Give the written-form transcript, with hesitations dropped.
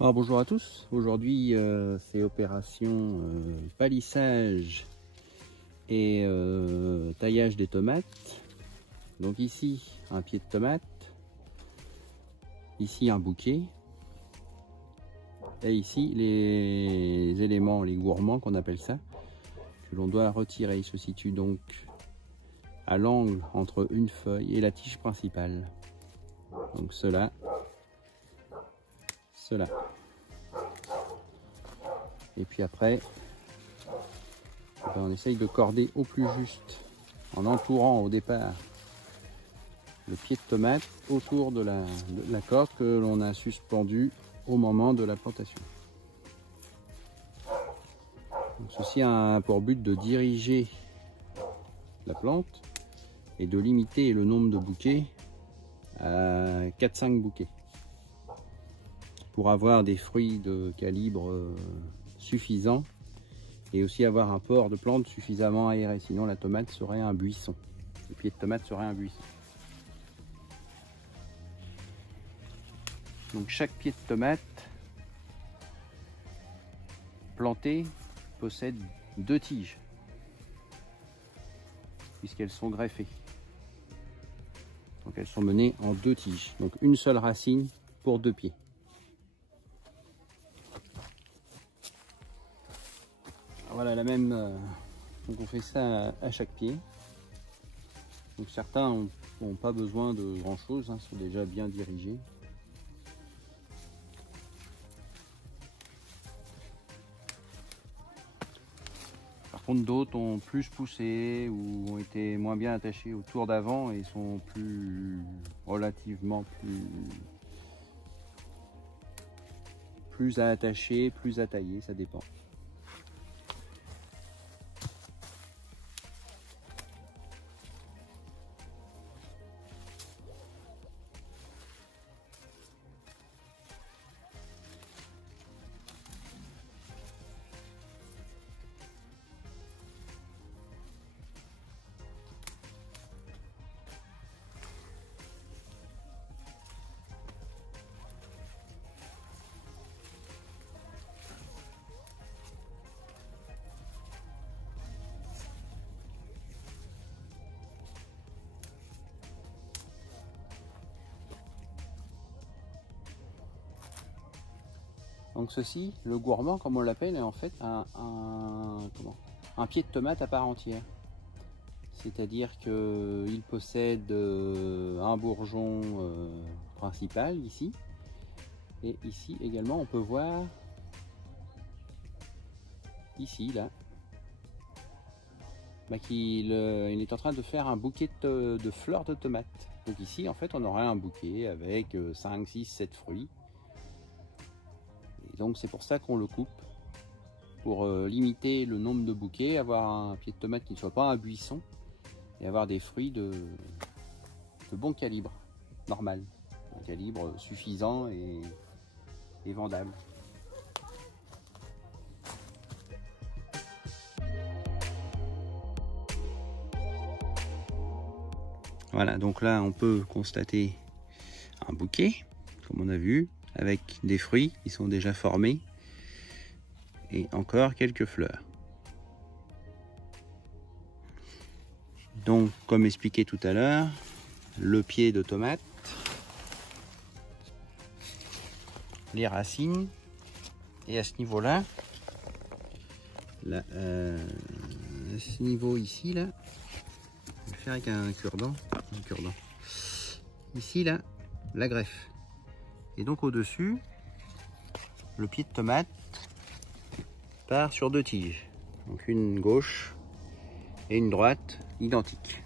Alors bonjour à tous, aujourd'hui c'est opération palissage et taillage des tomates. Donc ici un pied de tomate, ici un bouquet et ici les éléments, les gourmands qu'on appelle ça, que l'on doit retirer. Ils se situent donc à l'angle entre une feuille et la tige principale. Donc cela. Et puis après, on essaye de corder au plus juste en entourant au départ le pied de tomate autour de la corde que l'on a suspendue au moment de la plantation. Donc ceci a pour but de diriger la plante et de limiter le nombre de bouquets à 4-5 bouquets pour avoir des fruits de calibre suffisant et aussi avoir un port de plante suffisamment aéré, sinon la tomate serait un buisson, le pied de tomate serait un buisson. Donc chaque pied de tomate planté possède 2 tiges puisqu'elles sont greffées, donc elles sont menées en 2 tiges, donc une seule racine pour 2 pieds. Voilà la même, donc on fait ça à chaque pied. Donc certains n'ont pas besoin de grand chose, sont déjà bien dirigés. Par contre d'autres ont plus poussé ou ont été moins bien attachés au tour d'avant et sont relativement plus à attacher, plus à tailler, ça dépend. Donc ceci, le gourmand comme on l'appelle, est en fait un pied de tomate à part entière. C'est-à-dire qu'il possède un bourgeon principal ici. Et ici également on peut voir, ici là, qu'il est en train de faire un bouquet de fleurs de tomates. Donc ici en fait on aurait un bouquet avec 5, 6, 7 fruits. Donc c'est pour ça qu'on le coupe, pour limiter le nombre de bouquets, avoir un pied de tomate qui ne soit pas un buisson et avoir des fruits de bon calibre, normal, un calibre suffisant et vendable. Voilà, donc là on peut constater un bouquet, comme on a vu, avec des fruits qui sont déjà formés et encore quelques fleurs. Donc comme expliqué tout à l'heure, le pied de tomate, les racines, et à ce niveau là, à ce niveau ici là, je vais le faire avec un cure-dent, ici là, la greffe. Et donc au-dessus, le pied de tomate part sur 2 tiges. Donc une gauche et une droite identiques.